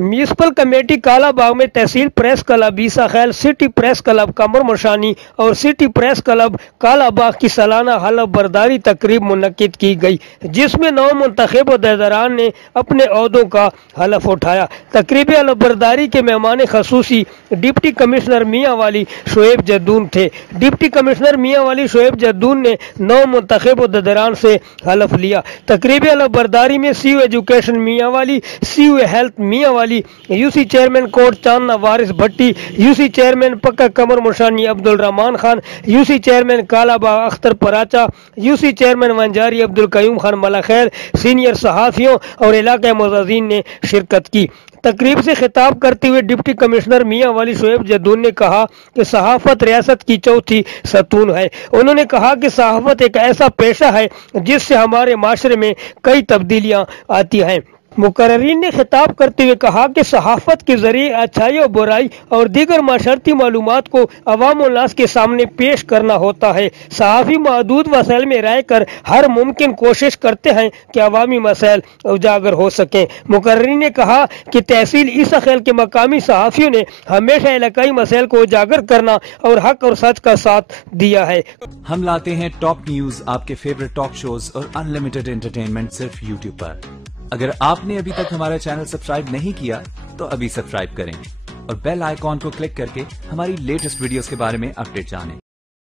Municipal committee Kalabagh में तहसील press club ईसा खैल, city press club कमर मशानी और सिटी प्रेस क्लब कालाबाग की सालाना हलफ बर्दारी तकरीब मुनक्किद की गई, जिसमें 9 मुंतखब अहदेदारान ने अपने ओहदों का हलफ उठाया। तकरीब हलफ बर्दारी के मेहमान खसूसी डिप्टी कमिश्नर मियाँ वाली शोएब जद्दून थे। डिप्टी कमिश्नर मियाँ वाली शोएब जद्दून ने 9 मुंतखब अहदेदारान से हलफ लिया। तकरीब हलफ बर्दारी में सीयू एजुकेशन मियाँ वाली, CU health Mianwali, UC chairman Kot Chandna Waris Bhatti, UC chairman पक्का Kamar Mushani Abdul Rehman Khan, UC chairman Kalabagh Akhtar Paracha, UC chairman Wanjari Abdul Qayyum Khan Malakhel, senior सहाफ़ियों और इलाके मुअज़्ज़िज़ीन ने शिरकत की। तकरीब से खिताब करते हुए डिप्टी कमिश्नर मियाँ वाली शोएब जद्दून ने कहा कि सहाफ़त रियासत की चौथी सतून है। उन्होंने कहा कि सहाफ़त एक ऐसा पेशा है जिससे हमारे माशरे में कई तब्दीलियाँ आती हैं। मुकर्रिरीन ने खिताब करते हुए कहा कि सहाफ़त के जरिए अच्छाई और बुराई और दीगर माशरती मालूमात को अवाम और नास के सामने पेश करना होता है। सहाफ़ी महदूद वसाइल में रह कर हर मुमकिन कोशिश करते हैं कि अवामी मसाइल उजागर हो सकें। मुकर्रिरीन ने कहा कि तहसील ईसा खैल के मकामी सहाफ़ियों ने हमेशा इलाकाई मसाइल को उजागर करना और हक और सच का साथ दिया है। हम लाते हैं टॉप न्यूज, आपके फेवरेट टॉक शोज और अनलिमिटेड एंटरटेनमेंट सिर्फ यूट्यूब पर। अगर आपने अभी तक हमारा चैनल सब्सक्राइब नहीं किया तो अभी सब्सक्राइब करें और बेल आइकॉन को क्लिक करके हमारी लेटेस्ट वीडियोस के बारे में अपडेट जानें।